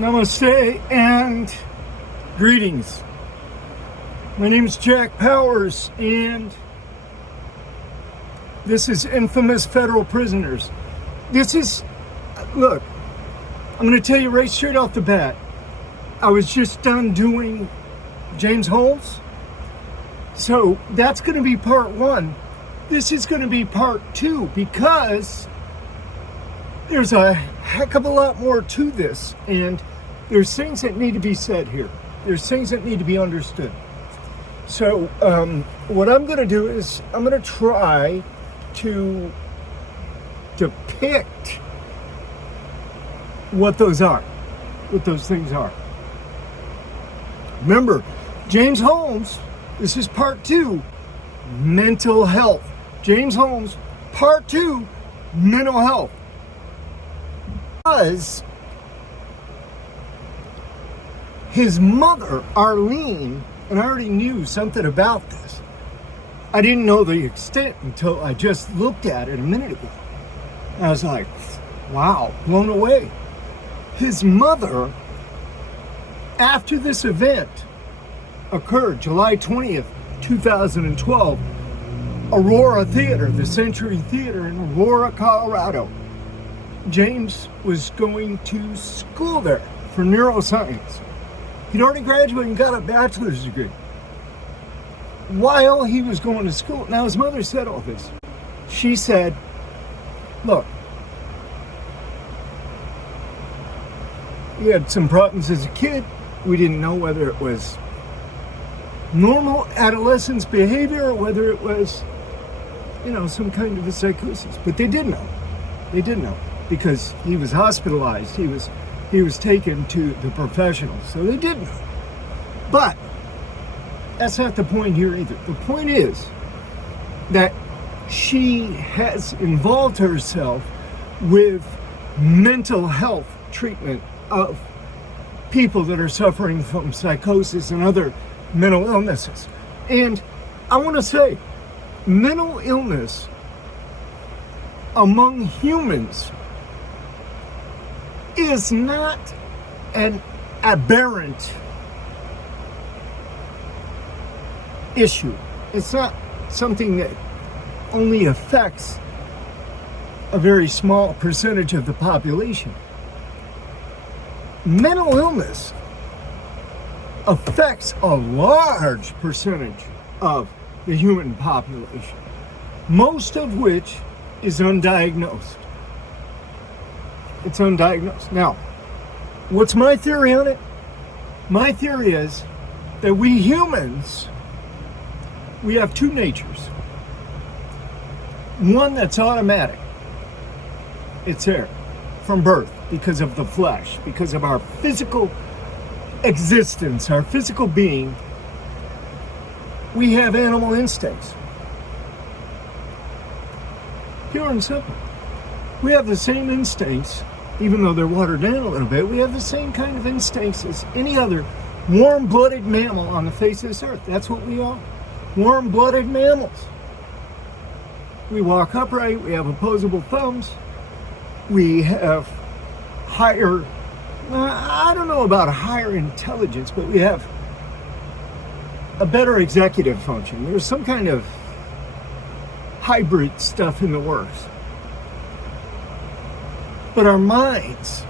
Namaste and greetings. My name is Jack Powers, and this is Infamous Federal Prisoners. Look, I'm going to tell you right straight off the bat. I was just done doing James Holmes, so that's going to be part one. This is going to be part two because there's a heck of a lot more to this, and there's things that need to be said here. There's things that need to be understood. So what I'm going to do is I'm going to try to depict what those things are. Remember, James Holmes, this is part two, mental health. James Holmes, part two, mental health. Because his mother, Arlene, and I already knew something about this. I didn't know the extent until I just looked at it a minute ago. I was like, wow, blown away. His mother, after this event occurred, July 20th, 2012, Aurora Theater, the Century Theater in Aurora, Colorado. James was going to school there for neuroscience. He'd already graduated and got a bachelor's degree. While he was going to school, now his mother said all this. She said, look, we had some problems as a kid. We didn't know whether it was normal adolescence behavior or whether it was, some kind of a psychosis. But they did know. They did know. Because he was hospitalized, he was taken to the professionals, so they did know. But that's not the point here either. The point is that she has involved herself with mental health treatment of people that are suffering from psychosis and other mental illnesses. And I want to say, mental illness among humans is not an aberrant issue. It's not something that only affects a very small percentage of the population. Mental illness affects a large percentage of the human population, most of which is undiagnosed. It's undiagnosed. Now, what's my theory on it? My theory is that we humans, we have two natures. One that's automatic. It's there from birth because of the flesh, because of our physical existence, our physical being. We have animal instincts. Pure and simple. We have the same instincts, even though they're watered down a little bit. We have the same kind of instincts as any other warm-blooded mammal on the face of this earth. That's what we are. Warm-blooded mammals. We walk upright. We have opposable thumbs. We have higher, I don't know about a higher intelligence, but we have a better executive function. There's some kind of hybrid stuff in the works. But our minds,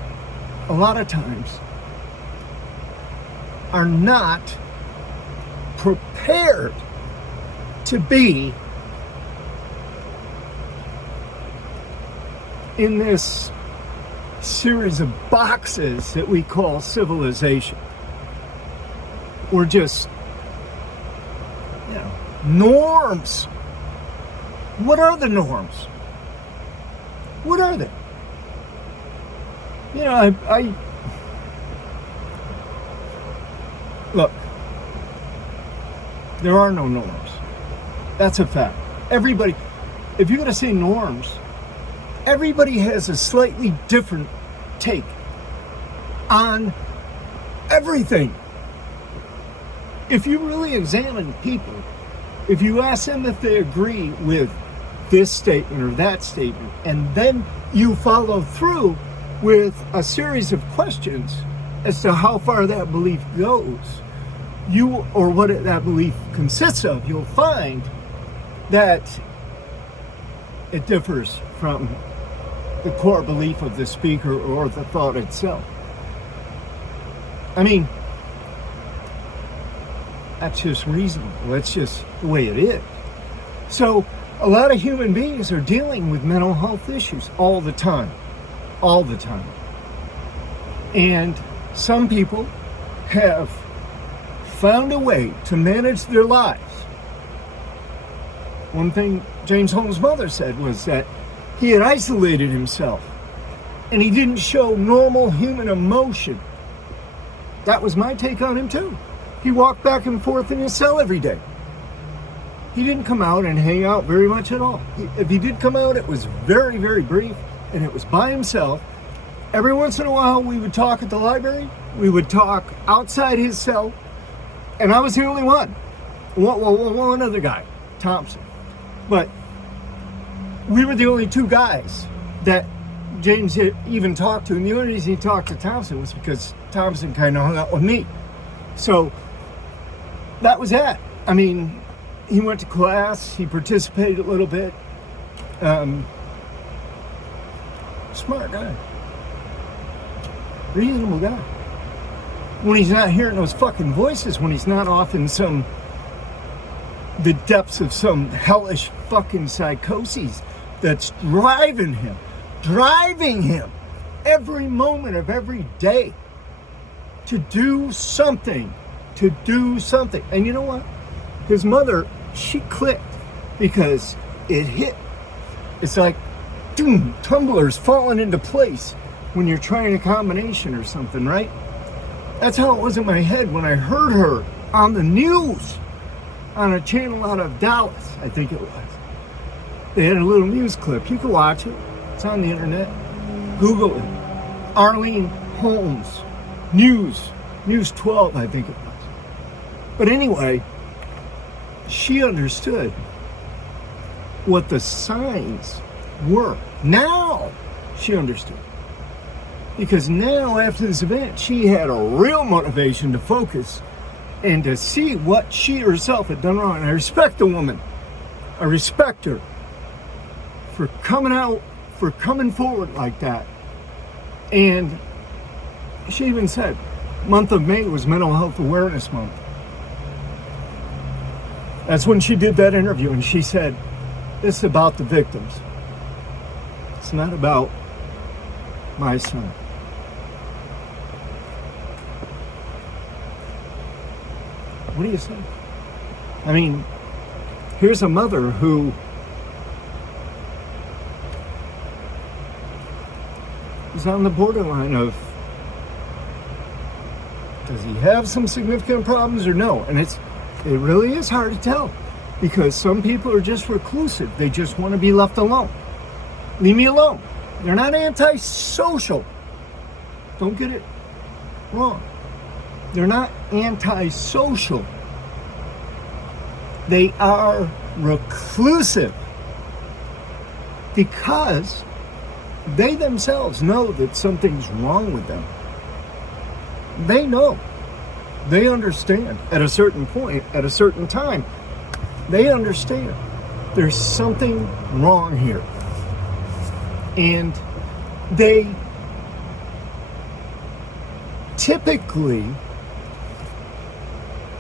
a lot of times, are not prepared to be in this series of boxes that we call civilization. We're just, norms. What are the norms? What are they? Look, there are no norms. That's a fact. Everybody, if you're going to say norms, everybody has a slightly different take on everything. If you really examine people, if you ask them if they agree with this statement or that statement, and then you follow through with a series of questions, as to how far that belief goes, or what that belief consists of, you'll find that it differs from the core belief of the speaker or the thought itself. I mean, that's just reasonable. That's just the way it is. So a lot of human beings are dealing with mental health issues all the time. All the time. And some people have found a way to manage their lives. One thing James Holmes' mother said was that he had isolated himself and he didn't show normal human emotion. That was my take on him too. He walked back and forth in his cell every day. He didn't come out and hang out very much at all. If he did come out, it was very, very brief, and it was by himself. Every once in a while, we would talk at the library. We would talk outside his cell, and I was the only one. One other guy, Thompson. But we were the only two guys that James even talked to, and the only reason he talked to Thompson was because Thompson kind of hung out with me. So that was that. I mean, he went to class, he participated a little bit. Smart guy. Reasonable guy. When he's not hearing those fucking voices, when he's not off in the depths of some hellish fucking psychosis that's driving him every moment of every day to do something. And you know what? His mother, she clicked because it hit. It's like, doom, tumblers falling into place when you're trying a combination or something, right? That's how it was in my head when I heard her on the news, on a channel out of Dallas, I think it was. They had a little news clip. You can watch it. It's on the internet. Google it. Arlene Holmes, News 12, I think it was. But anyway, she understood what the signs were. Now she understood. Because now, after this event, she had a real motivation to focus and to see what she herself had done wrong. And I respect the woman. I respect her for coming out, for coming forward like that. And she even said, month of May was Mental Health Awareness Month. That's when she did that interview, and she said, this is about the victims. It's not about my son. What do you say? I mean, here's a mother who is on the borderline of, does he have some significant problems or no? And it really is hard to tell, because some people are just reclusive. They just want to be left alone. Leave me alone. They're not antisocial. Don't get it wrong. They're not antisocial. They are reclusive because they themselves know that something's wrong with them. They know. They understand at a certain point, at a certain time. They understand there's something wrong here. And they typically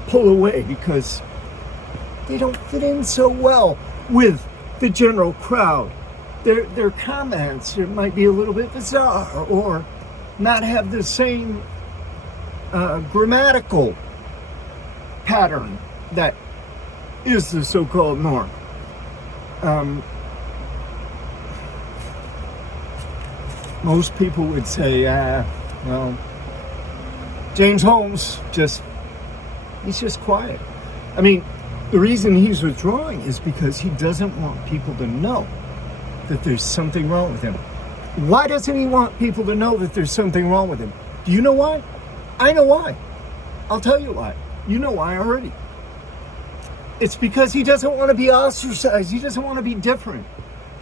pull away because they don't fit in so well with the general crowd. Their comments might be a little bit bizarre or not have the same grammatical pattern that is the so-called norm. Most people would say, well, James Holmes he's just quiet. I mean, the reason he's withdrawing is because he doesn't want people to know that there's something wrong with him. Why doesn't he want people to know that there's something wrong with him? Do you know why? I know why. I'll tell you why. You know why already. It's because he doesn't want to be ostracized. He doesn't want to be different.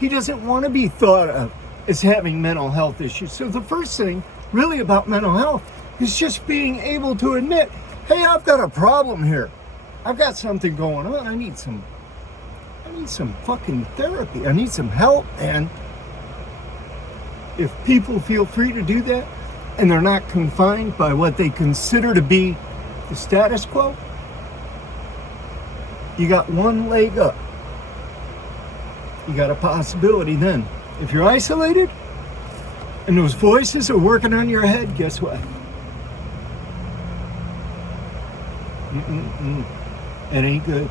He doesn't want to be thought of as having mental health issues. So the first thing really about mental health It's just being able to admit, hey, I've got a problem here. I've got something going on. I need some fucking therapy. I need some help. And if people feel free to do that and they're not confined by what they consider to be the status quo, you got one leg up. You got a possibility then. If you're isolated and those voices are working on your head, guess what? It ain't good.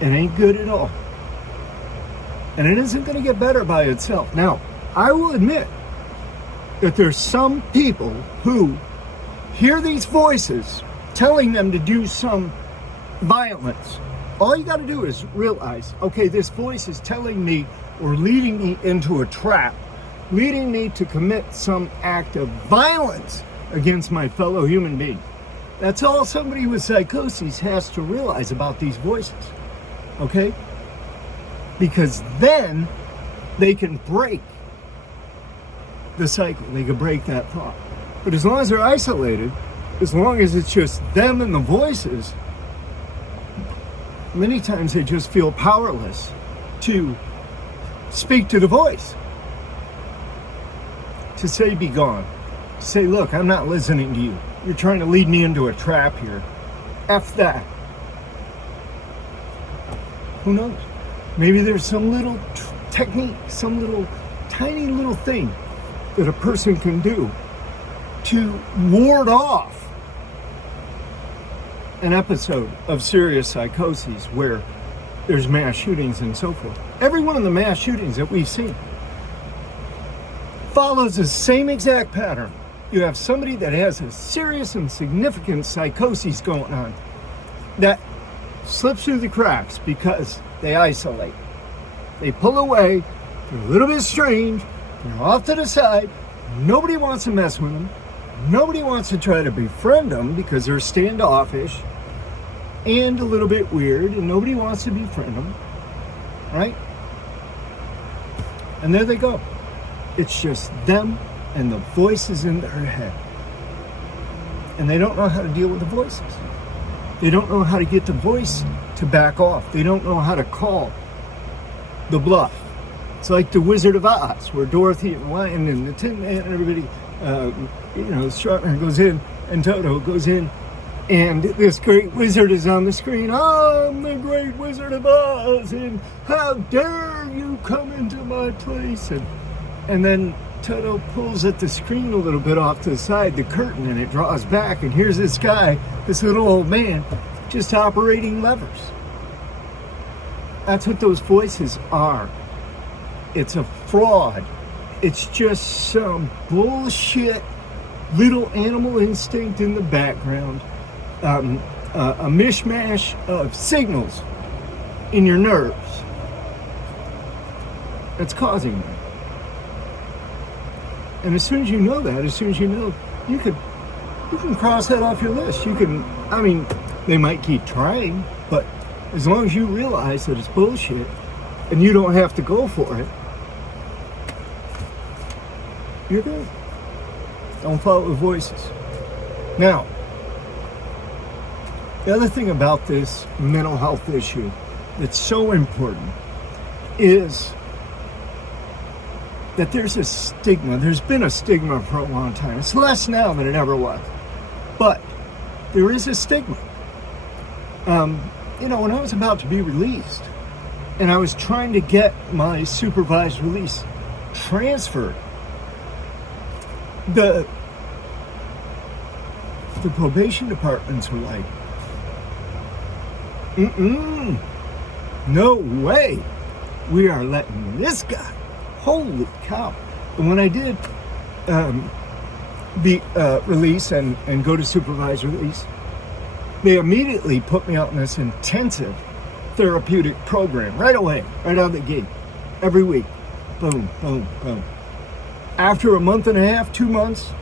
It ain't good at all. And it isn't going to get better by itself. Now, I will admit that there's some people who hear these voices telling them to do some violence. All you got to do is realize, okay, this voice is telling me or leading me into a trap, leading me to commit some act of violence against my fellow human being. That's all somebody with psychosis has to realize about these voices, okay? Because then they can break the cycle. They can break that thought. But as long as they're isolated, as long as it's just them and the voices, many times they just feel powerless to speak to the voice, to say, be gone. To say, look, I'm not listening to you. You're trying to lead me into a trap here. F that. Who knows? Maybe there's some little technique, some little tiny little thing that a person can do to ward off an episode of serious psychosis where there's mass shootings and so forth. Every one of the mass shootings that we've seen follows the same exact pattern. You have somebody that has a serious and significant psychosis going on that slips through the cracks because they isolate. They pull away, they're a little bit strange, they're off to the side, nobody wants to mess with them, nobody wants to try to befriend them because they're standoffish and a little bit weird, and nobody wants to befriend them, right? And there they go. It's just them and the voices in their head. And they don't know how to deal with the voices. They don't know how to get the voice to back off. They don't know how to call the bluff. It's like the Wizard of Oz, where Dorothy and Lion and the Tin Man and everybody, Sharpner goes in and Toto goes in, and this great wizard is on the screen. I'm the great Wizard of Oz, and how dare you come into my place? And then Toto pulls at the screen a little bit off to the side, the curtain, and it draws back, and here's this guy, this little old man, just operating levers. That's what those voices are. It's a fraud. It's just some bullshit little animal instinct in the background, a mishmash of signals in your nerves that's causing that. And as soon as you know that, as soon as you know, you can cross that off your list. They might keep trying, but as long as you realize that it's bullshit and you don't have to go for it, you're good. Don't follow the voices. Now, the other thing about this mental health issue that's so important is that there's a stigma. There's been a stigma for a long time. It's less now than it ever was. But there is a stigma. When I was about to be released and I was trying to get my supervised release transferred, the probation departments were like, no way. We are letting this guy. Holy cow. And when I did be release and go to supervised release, they immediately put me out in this intensive therapeutic program right away, right out of the gate, every week. Boom, boom, boom. After a month and a half, 2 months,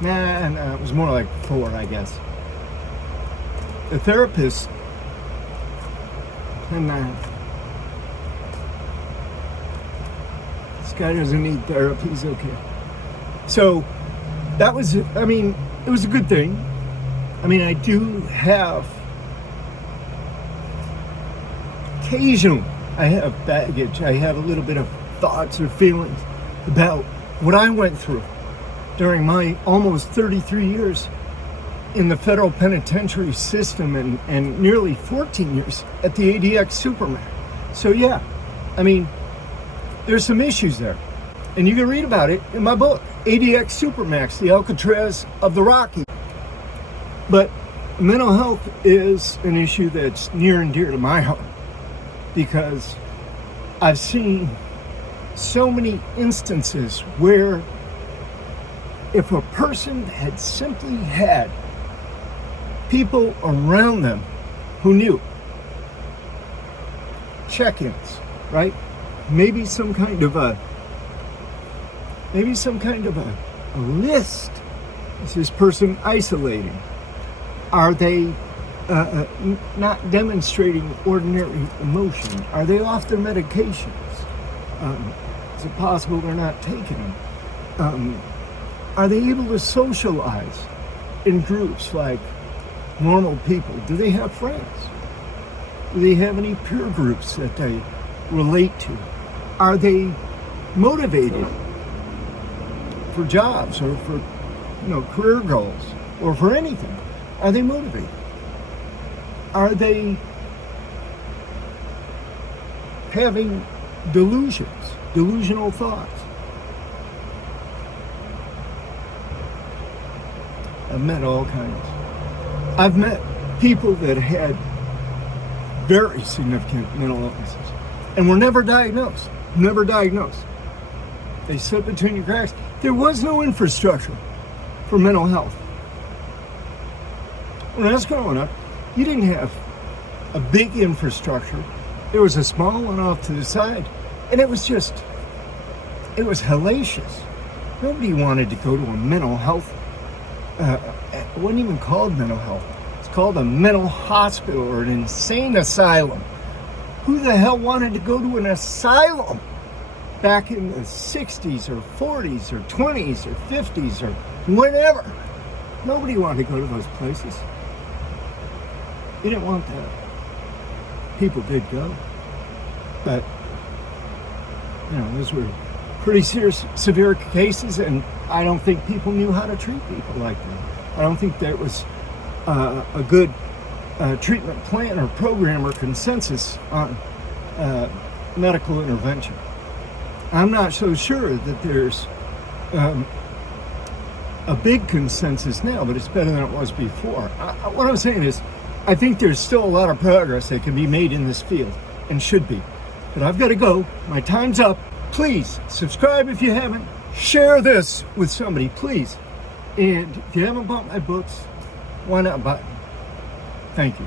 it was more like 4, I guess. The therapist, this guy doesn't need therapy, he's okay. So that was, I mean, it was a good thing. I mean, I do have, occasionally, I have baggage. I have a little bit of thoughts or feelings about what I went through during my almost 33 years in the federal penitentiary system and nearly 14 years at the ADX Supermax. So yeah, I mean, there's some issues there. And you can read about it in my book, ADX Supermax, the Alcatraz of the Rockies. But mental health is an issue that's near and dear to my heart because I've seen so many instances where if a person had simply had people around them who knew, check-ins, right? Maybe some kind of a list. Is this person isolating? Are they not demonstrating ordinary emotion? Are they off their medications? Is it possible they're not taking them? Are they able to socialize in groups like normal people? Do they have friends? Do they have any peer groups that they relate to? Are they motivated for jobs or for career goals or for anything? Are they motivated? Are they having delusional thoughts? I've met all kinds. I've met people that had very significant mental illnesses and were never diagnosed. They slipped between your cracks. There was no infrastructure for mental health. When I was growing up, you didn't have a big infrastructure. There was a small one off to the side, and it was hellacious. Nobody wanted to go to a mental health. It wasn't even called mental health. It's called a mental hospital or an insane asylum. Who the hell wanted to go to an asylum back in the 60s or 40s or 20s or 50s or whenever? Nobody wanted to go to those places. You didn't want that. People did go. But, those were pretty severe cases, and I don't think people knew how to treat people like that. I don't think there was a good treatment plan or program or consensus on medical intervention. I'm not so sure that there's a big consensus now, but it's better than it was before. What I'm saying is, I think there's still a lot of progress that can be made in this field, and should be. But I've got to go. My time's up. Please subscribe if you haven't. Share this with somebody, please. And if you haven't bought my books, why not buy them? Thank you.